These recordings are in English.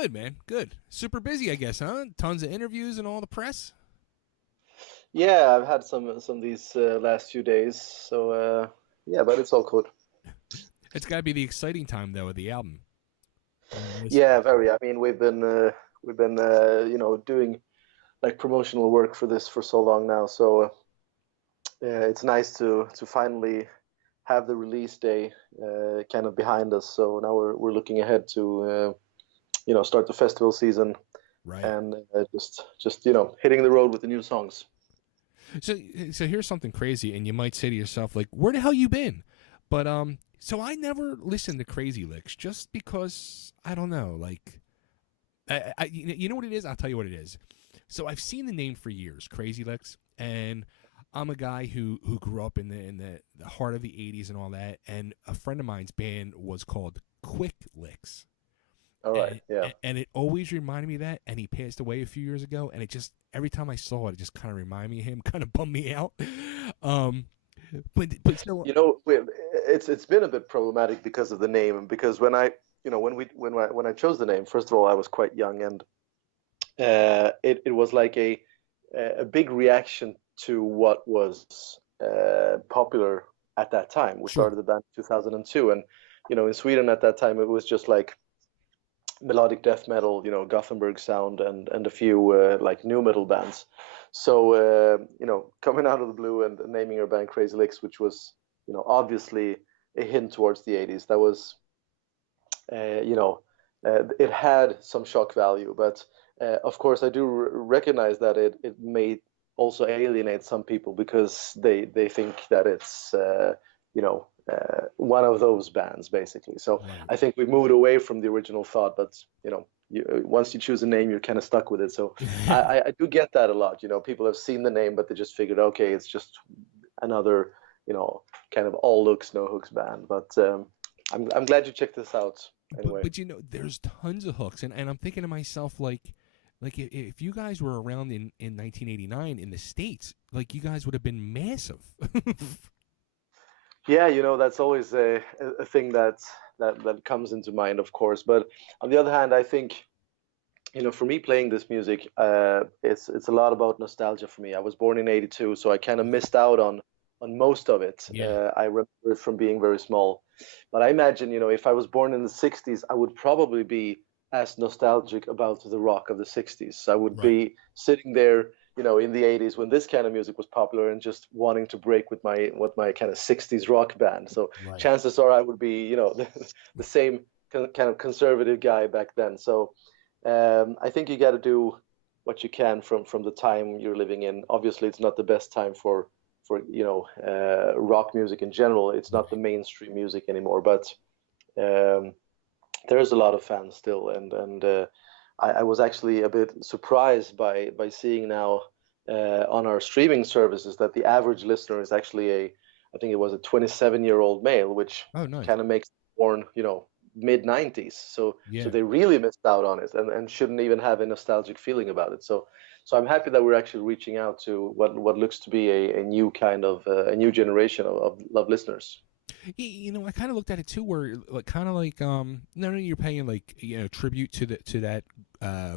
Good, man. Good. Super busy, I guess, huh? Tons of interviews and all the press. Yeah, I've had some these last few days, so yeah, but it's all good. It's got to be the exciting time though of the album. This. Yeah, very. I mean, we've been doing like promotional work for this for so long now, so it's nice to finally have the release day kind of behind us. So now we're looking ahead to start the festival season Right. and just hitting the road with the new songs. So so here's something crazy, and you might say to yourself, like, "Where the hell you been?" But so I never listened to Crazy Licks just because I don't know, like, you know what it is? I'll tell you what it is. So I've seen the name for years, Crazy Licks, and I'm a guy who grew up in the heart of the '80s and all that. And a friend of mine's band was called Quick Licks, All right, yeah. and it always reminded me of that. And he passed away a few years ago, and it just every time I saw it, it just kind of reminded me of him, kind of bummed me out. Um, but still, It's been a bit problematic because of the name and because when I chose the name, first of all, I was quite young and it was like a big reaction to what was popular at that time. We sure, started the band in 2002, and in Sweden at that time it was just like melodic death metal, Gothenburg sound, and a few like new metal bands. So coming out of the blue and naming your band Crazy Licks, which was obviously a hint towards the 80s. That was you know it had some shock value, but of course I do recognize that it may also alienate some people because they think that it's one of those bands basically. So right. I think we moved away from the original thought, but once you choose a name, you're kind of stuck with it. So I do get that a lot. People have seen the name, but they just figured, okay, it's just another, you know, kind of all looks no hooks band. But I'm glad you checked this out anyway. But there's tons of hooks, and I'm thinking to myself, like if you guys were around in 1989 in the states, like you guys would have been massive. Yeah, that's always a thing that comes into mind, of course. But on the other hand, I think, for me playing this music, it's a lot about nostalgia for me. I was born in '82, so I kind of missed out on most of it. Yeah, I remember it from being very small. But I imagine, if I was born in the '60s, I would probably be as nostalgic about the rock of the '60s. I would right, be sitting there, in the '80s when this kind of music was popular and just wanting to break with my kind of '60s rock band. So right. chances are I would be, the same kind of conservative guy back then. So I think you got to do what you can from the time you're living in. Obviously, it's not the best time for rock music in general. It's not the mainstream music anymore, but um, there's a lot of fans still, and I was actually a bit surprised by seeing now on our streaming services that the average listener is actually I think it was a 27-year-old male, which Oh, nice. kind of makes them born, mid 90s. So Yeah. they really missed out on it and shouldn't even have a nostalgic feeling about it. So I'm happy that we're actually reaching out to what looks to be a new kind of a new generation of listeners. I kind of looked at it too, where like kind of like not only you're paying like tribute to that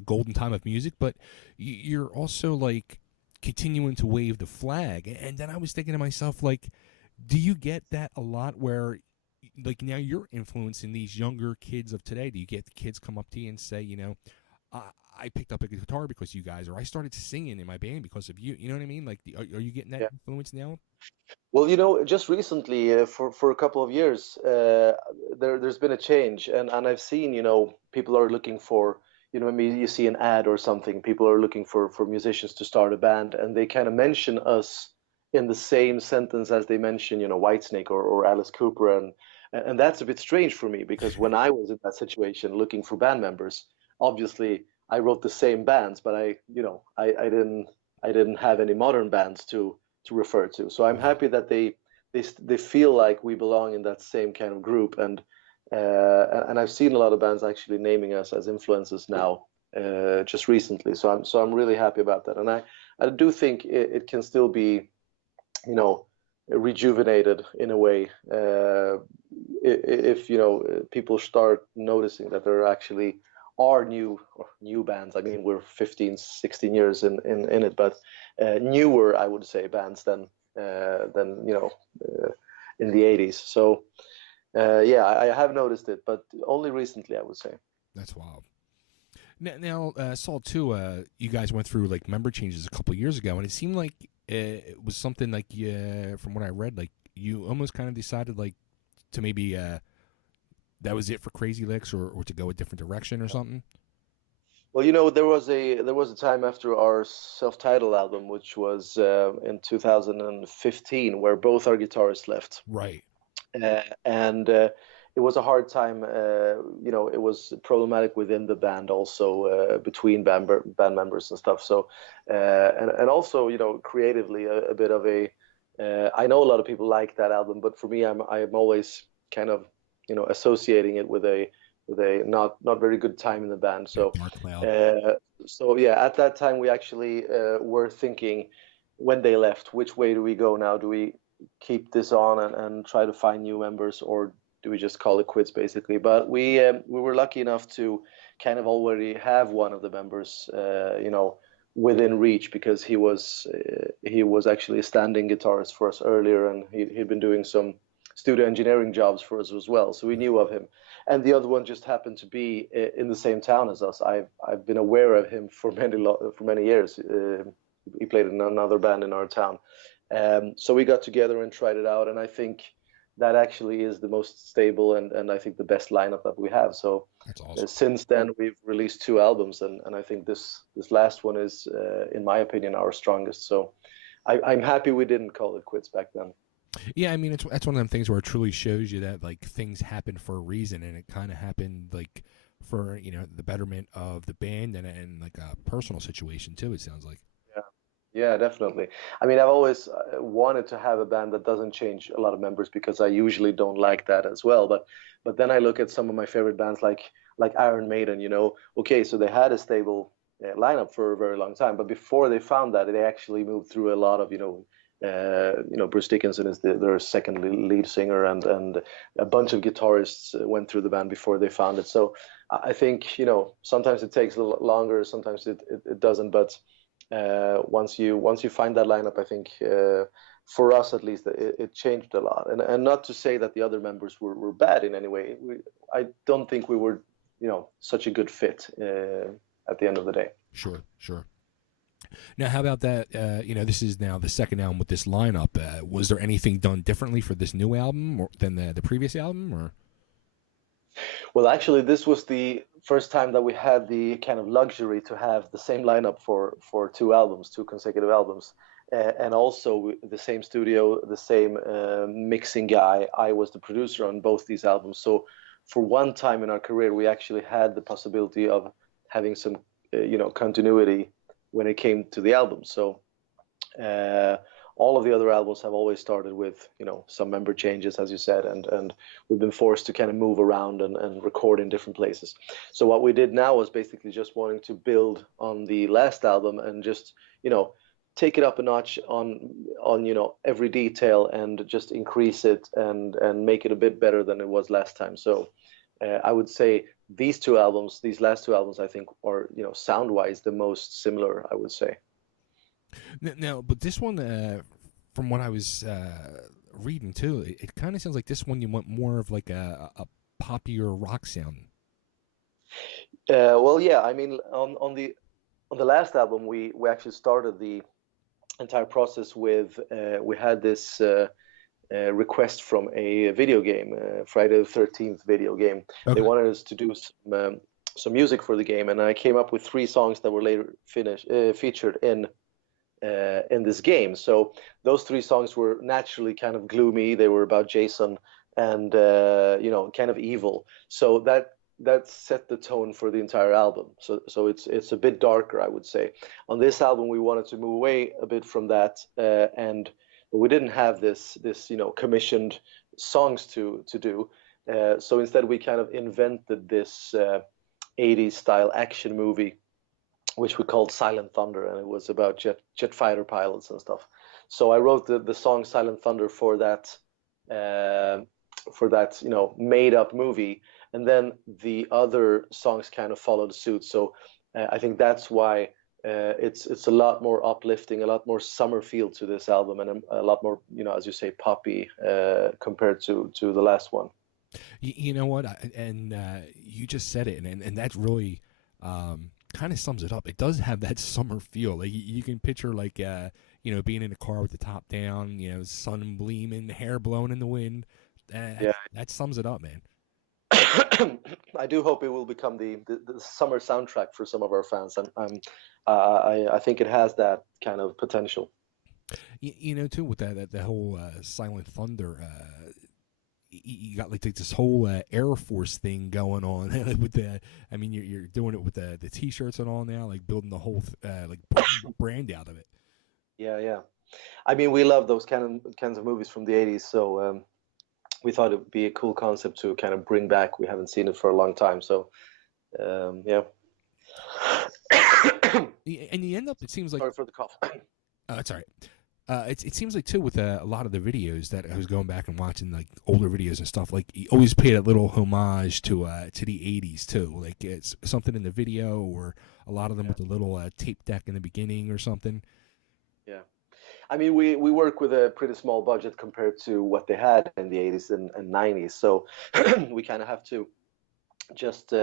golden time of music, but you're also like continuing to wave the flag. And then I was thinking to myself, like, do you get that a lot? Where like now you're influencing these younger kids of today. Do you get the kids come up to you and say, I, I picked up a guitar because you guys, or I started singing in my band because of you. You know what I mean? Like, are you getting that influence now? Well, just recently, for a couple of years, there's been a change, and I've seen, people are looking for, maybe you see an ad or something, people are looking for musicians to start a band, and they kind of mention us in the same sentence as they mention, Whitesnake or Alice Cooper, and that's a bit strange for me because when I was in that situation looking for band members, obviously I wrote the same bands, but I didn't have any modern bands to refer to. So I'm Right. happy that they feel like we belong in that same kind of group, and I've seen a lot of bands actually naming us as influences now, just recently. So I'm really happy about that, and I do think it can still be, you know rejuvenated in a way, if people start noticing that there are actually are new or new bands. I mean, we're 15, 16 years in it, but newer, I would say, bands than in the 80s. So yeah, I have noticed it, but only recently, I would say. That's wild. Now, saw too. You guys went through like member changes a couple years ago, and it seemed like it was something like, from what I read, like you almost kind of decided like to maybe that was it for Crazy Lixx, or to go a different direction or something. Well, there was a time after our self-titled album, which was in 2015, where both our guitarists left. Right. And it was a hard time. It was problematic within the band also, between band members and stuff. So and also, creatively a bit of a. I know a lot of people like that album, but for me, I'm always kind of associating it with a not very good time in the band. Like So Dark Cloud. uh, yeah, at that time we actually were thinking, when they left, which way do we go now? Do we keep this on and try to find new members, or do we just call it quits basically? But we were lucky enough to kind of already have one of the members, within reach, because he was actually a standing guitarist for us earlier, and he'd been doing some studio engineering jobs for us as well, so we knew of him. And the other one just happened to be in the same town as us. I've been aware of him for many years. He played in another band in our town. So we got together and tried it out, and I think that actually is the most stable and I think the best lineup that we have. So That's awesome. since then we've released two albums, and I think this last one is, in my opinion, our strongest. So I'm happy we didn't call it quits back then. Yeah, I mean, that's one of them things where it truly shows you that like things happen for a reason, and it kind of happened like for the betterment of the band and like a personal situation too. It sounds like. Yeah, yeah, definitely. I mean, I've always wanted to have a band that doesn't change a lot of members, because I usually don't like that as well. But then I look at some of my favorite bands like Iron Maiden. Okay, so they had a stable lineup for a very long time, but before they found that, they actually moved through a lot of Bruce Dickinson is their second lead singer, and a bunch of guitarists went through the band before they found it. So I think sometimes it takes a little longer, sometimes it doesn't, but once you find that lineup, I think for us at least it changed a lot. And not to say that the other members were bad in any way. I don't think we were such a good fit at the end of the day. Sure, sure. Now, how about that? This is now the second album with this lineup. Was there anything done differently for this new album than the previous album, or? Well, actually, this was the first time that we had the kind of luxury to have the same lineup for two consecutive albums, and also the same studio, the same mixing guy. I was the producer on both these albums, so for one time in our career, we actually had the possibility of having some, continuity when it came to the album. So uh, all of the other albums have always started with some member changes, as you said, and we've been forced to kind of move around and record in different places. So what we did now was basically just wanting to build on the last album and just take it up a notch on every detail, and just increase it and make it a bit better than it was last time. So I would say these last two albums, I think are sound wise the most similar, I would say. Now, but this one, from what I was reading too, it kind of sounds like this one you want more of like a poppier rock sound. Well, yeah, I mean, on the last album, we actually started the entire process with we had this request from a video game, Friday the 13th video game. They Okay. wanted us to do some music for the game, and I came up with three songs that were later featured in this game. So those three songs were naturally kind of gloomy. They were about Jason and kind of evil. So that set the tone for the entire album. So it's a bit darker, I would say. On this album, we wanted to move away a bit from that, and we didn't have this commissioned songs to do. So instead, we kind of invented this 80s style action movie, which we called Silent Thunder, and it was about jet fighter pilots and stuff. So I wrote the song Silent Thunder for that made up movie, and then the other songs kind of followed suit. So I think that's why it's a lot more uplifting, a lot more summer feel to this album, and a lot more, as you say, poppy compared to the last one. You know what? And you just said it, and that really kind of sums it up. It does have that summer feel. Like you can picture like being in a car with the top down, sun gleaming, hair blowing in the wind. Yeah. That sums it up, man. I do hope it will become the summer soundtrack for some of our fans. I think it has that kind of potential. Too, with the whole Silent Thunder. You got like this whole Air Force thing going on with the. I mean, you're doing it with the T-shirts and all now, like building the whole like brand out of it. Yeah, yeah. I mean, we love those kinds of movies from the 80s, so we thought it would be a cool concept to kind of bring back. We haven't seen it for a long time, so yeah. And you end up, it seems like. Sorry for the cough. It's all right. It seems like too with a lot of the videos that I was going back and watching, like older videos and stuff, like you always paid a little homage to the 80s too, like it's something in the video, or a lot of them with the little tape deck in the beginning or something. Yeah. I mean, we work with a pretty small budget compared to what they had in the 80s and 90s, so we kind of have to just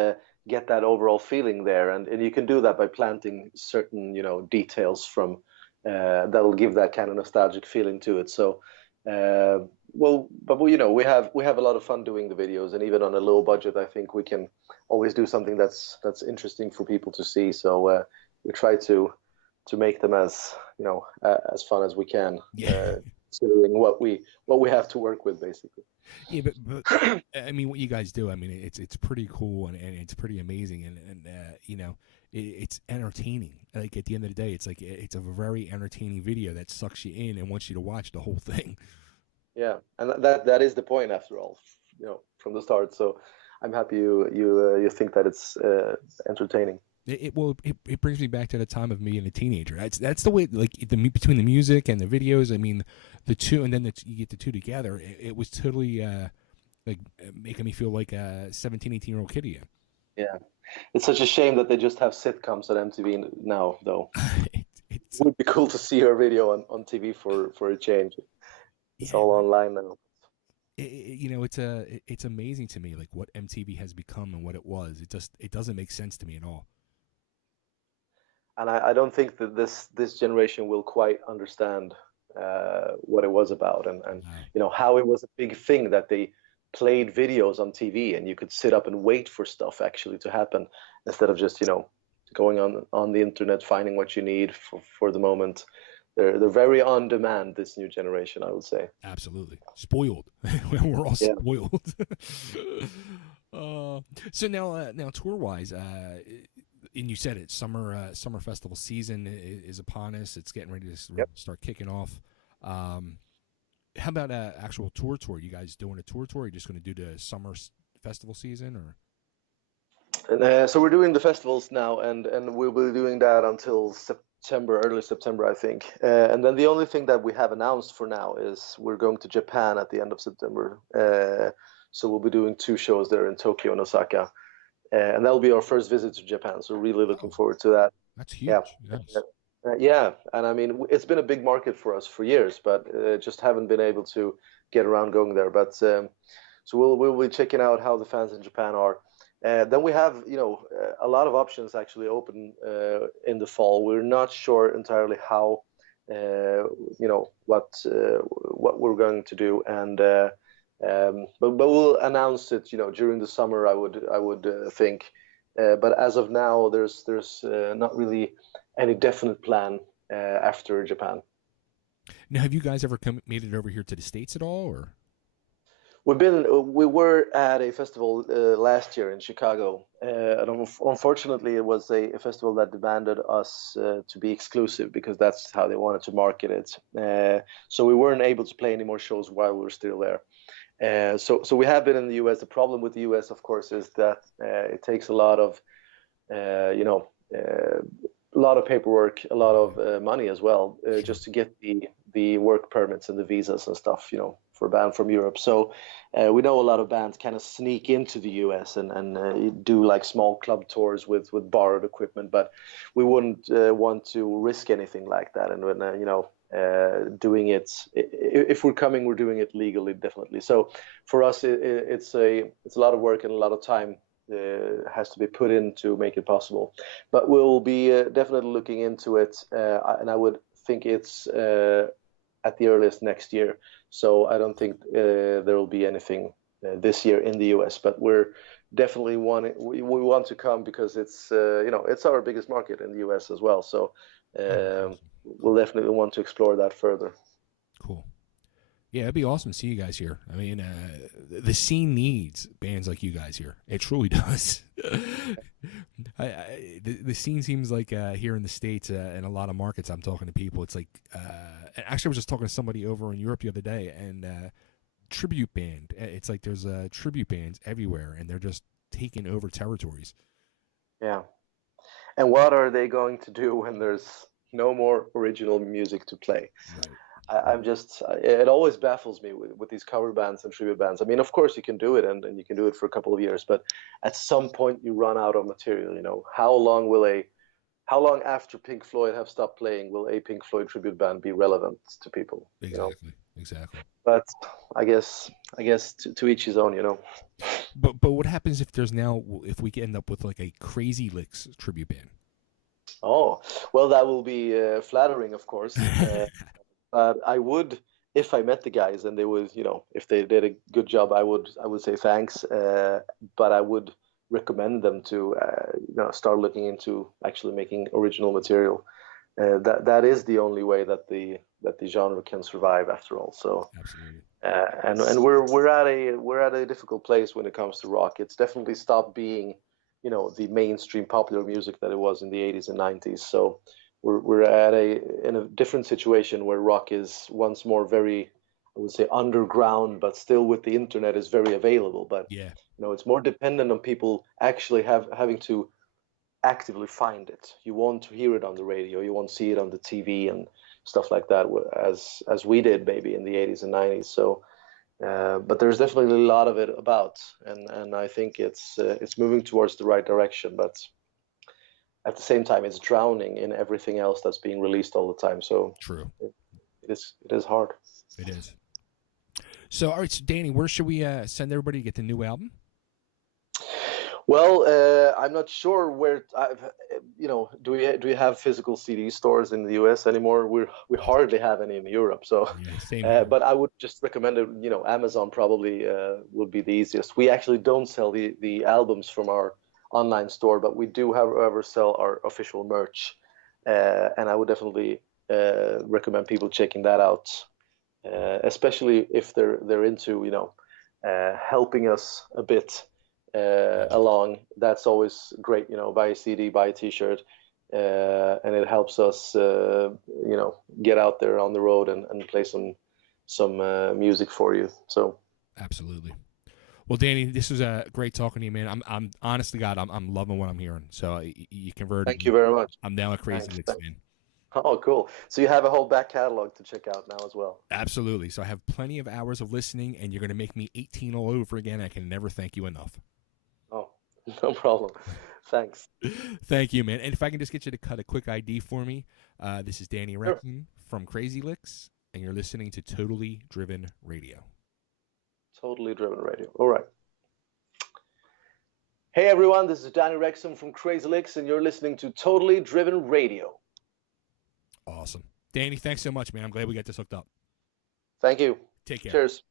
get that overall feeling there, and you can do that by planting certain details from that'll give that kind of nostalgic feeling to it. So we have a lot of fun doing the videos, and even on a low budget, I think we can always do something that's interesting for people to see. So we try to make them as fun as we can, Yeah. considering what we have to work with, basically. Yeah, but I mean, what you guys do, I mean, it's pretty cool, and it's pretty amazing, and it's entertaining. Like at the end of the day, it's like it's a very entertaining video that sucks you in and wants you to watch the whole thing. Yeah, and that is the point after all, from the start. So I'm happy you think that it's entertaining. It brings me back to the time of me and a teenager. That's the way, like between the music and the videos. I mean, the two, and then you get the two together. It was totally like making me feel like a 17, 18-year-old kid again. Yeah, it's such a shame that they just have sitcoms on MTV now, though. It's It would be cool to see her video on TV for a change. It's yeah, all right. online now. It's amazing to me, like what MTV has become and what it was. It doesn't make sense to me at all. And I don't think that this generation will quite understand what it was about, and Wow. how it was a big thing that they played videos on TV, and you could sit up and wait for stuff actually to happen, instead of just going on the internet, finding what you need for the moment. They're very on demand, this new generation, I would say. Absolutely spoiled. We're all Yeah. spoiled. uh, so now tour wise, and you said it, summer festival season is upon us. It's getting ready to Yep. start kicking off. Um, how about actual tour? You guys doing a tour? Are you just going to do the summer festival season, or? And so we're doing the festivals now, and we'll be doing that until September, early September, I think. And then the only thing that we have announced for now is we're going to Japan at the end of September. So we'll be doing two shows there in Tokyo and Osaka, and that'll be our first visit to Japan. So really looking Oh, forward to that. that's Yeah. huge. Yes. Yeah, and I mean, it's been a big market for us for years, but just haven't been able to get around going there. But so we'll be checking out how the fans in Japan are. Then we have, a lot of options actually open in the fall. We're not sure entirely how, what we're going to do, and but we'll announce it, during the summer. I would think, but as of now, there's not really any definite plan after Japan. Now, have you guys ever made it over here to the States at all, or? We were at a festival last year in Chicago, and unfortunately, it was a festival that demanded us to be exclusive, because that's how they wanted to market it. So we weren't able to play any more shows while we were still there. So we have been in the U.S. The problem with the U.S., of course, is that it takes a lot of, a lot of paperwork, a lot of money as well, just to get the work permits and the visas and stuff, for a band from Europe. So we know a lot of bands kind of sneak into the US and do like small club tours with borrowed equipment, but we wouldn't want to risk anything like that. And when doing it, if we're coming, we're doing it legally, definitely. So for us, it's a lot of work and a lot of time has to be put in to make it possible. But we'll be definitely looking into it, and I would think it's at the earliest next year. So I don't think there will be anything this year in the US, but we're definitely we want to come because it's it's our biggest market in the US as well. So we'll definitely want to explore that further. Cool. Yeah, it'd be awesome to see you guys here. I mean, the scene needs bands like you guys here. It truly does. The scene seems like here in the States and a lot of markets I'm talking to people, it's like, actually I was just talking to somebody over in Europe the other day, and tribute band. It's like there's tribute bands everywhere, and they're just taking over territories. Yeah. And what are they going to do when there's no more original music to play? Right. I'm just, it always baffles me with these cover bands and tribute bands. I mean, of course you can do it and you can do it for a couple of years, but at some point you run out of material, how long after Pink Floyd have stopped playing will a Pink Floyd tribute band be relevant to people? Exactly. Exactly. But I guess to each his own, But what happens if if we end up with like a Crazy Lixx tribute band? Oh, well, that will be flattering, of course. But I would, if I met the guys and they would, if they did a good job, I would say thanks. But I would recommend them to, start looking into actually making original material. That is the only way that the genre can survive after all. So, Absolutely. and we're at a difficult place when it comes to rock. It's definitely stopped being, the mainstream popular music that it was in the 80s and 90s. So we're in a different situation where rock is once more very, I would say, underground, but still with the internet is very available. But Yeah. it's more dependent on people actually having to actively find it. You want to hear it on the radio, you won't see it on the TV and stuff like that, as we did maybe in the 80s and 90s. So but there's definitely a lot of it about, and I think it's moving towards the right direction. But at the same time, it's drowning in everything else that's being released all the time. So True. It is hard. It is. So, all right, so Danny, where should we send everybody to get the new album? Well, I'm not sure where. Do we have physical CD stores in the US anymore? We hardly have any in Europe. So, yeah, same but I would just recommend it. Amazon probably would be the easiest. We actually don't sell the albums from our online store, but we do, however, sell our official merch, and I would definitely recommend people checking that out, especially if they're into helping us a bit along. That's always great. Buy a CD, buy a T-shirt, and it helps us get out there on the road and play some music for you. So absolutely. Well, Danny, this was great talking to you, man. I'm honestly, God, I'm loving what I'm hearing. So you converted. Thank you very much. I'm now a Crazy Lixx fan. Oh, cool. So you have a whole back catalog to check out now as well. Absolutely. So I have plenty of hours of listening, and you're going to make me 18 all over again. I can never thank you enough. Oh, no problem. Thanks. Thank you, man. And if I can just get you to cut a quick ID for me, this is Danny Rexon from Crazy Lixx, and you're listening to Totally Driven Radio. Totally Driven Radio. All right. Hey, everyone. This is Danny Rexon from Crazy Lixx, and you're listening to Totally Driven Radio. Awesome. Danny, thanks so much, man. I'm glad we got this hooked up. Thank you. Take care. Cheers.